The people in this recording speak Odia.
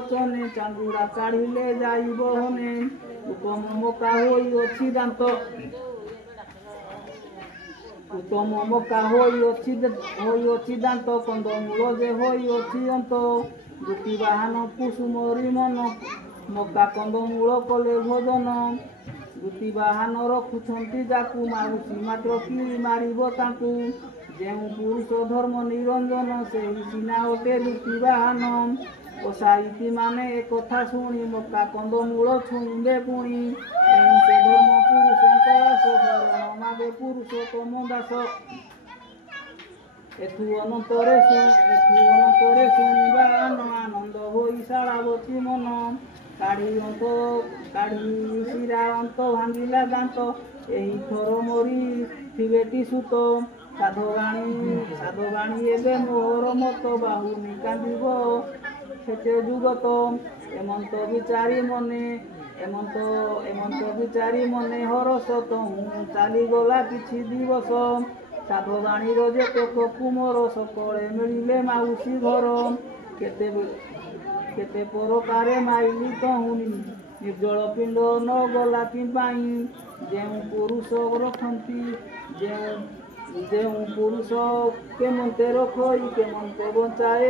ବଚନେ ଚାଙ୍ଗୁଡ଼ା କାଢ଼ିଲେ ଯାଇବ ହନେ ଉତ୍ତମ ମକା ହୋଇଅଛି ଦାନ୍ତ ଉତ୍ତମ ମକା ହୋଇଅଛି ଦାନ୍ତ କନ୍ଦମୂଳ ଯେ ହୋଇଅଛି ଅନ୍ତ ଦୁତି ବାହାନ କୁସୁମରି ମନ ମକା କନ୍ଦମୂଳ କଲେ ଭୋଜନ ଦୁତି ବାହାନ ରଖୁଛନ୍ତି ଯାକୁ ମାଉସୀ ମାତ୍ର କିଳି ମାରିବ ତାଙ୍କୁ ଯେଉଁ ପୁରୁଷ ଧର୍ମ ନିରଞ୍ଜନ ସେହି ସିନା ଅଟେ ଦୁତି ବାହାନ କସାଇତି ମାନେ ଏକଥା ଶୁଣି ମକା କନ୍ଦମୂଳ ଛୁଇଁବେ ପୁଣି ଏଣୁ ସେ ଧର୍ମ ପୁରୁଷଙ୍କ ଆସ ଶରଣ ମାଗେ ପୁରୁଷୋତ୍ତମ ଦାସ ଏଥୁ ଅନନ୍ତରେ ଶୁଣିବା ଆନନ୍ଦ ହୋଇ ଶାଳାବତୀ ମନ କାଢ଼ି ଶିରା ଅନ୍ତ ଭାଙ୍ଗିଲା ଦାନ୍ତ ଏହି ଥର ମରି ଥିବେଟି ସୁତ ସାଧବାଣୀ ଏବେ ମୋହର ମତ ବାହୁନି କାନ୍ଦିବ ସେତେ ଯୁଗତ ଏମନ୍ତ ବିଚାରି ମନେ ହରସ ତହୁଁ ଚାଲିଗଲା କିଛି ଦିବସ ସାଧବାଣୀର ଯେତକ କୁମର ସକଳେ ମିଳିଲେ ମାଉସୀ ଘର କେତେ ପରକାରେ ମାଇଲି ତହୁନି ନିର୍ଜଳ ପିଣ୍ଡ ନ ଗଲା କିମ୍ପାଇଁ ଯେଉଁ ପୁରୁଷ ରଖନ୍ତି ଯେଉଁ ପୁରୁଷ କେମନ୍ତେ ରଖଇ କେମନ୍ତେ ବଞ୍ଚାଏ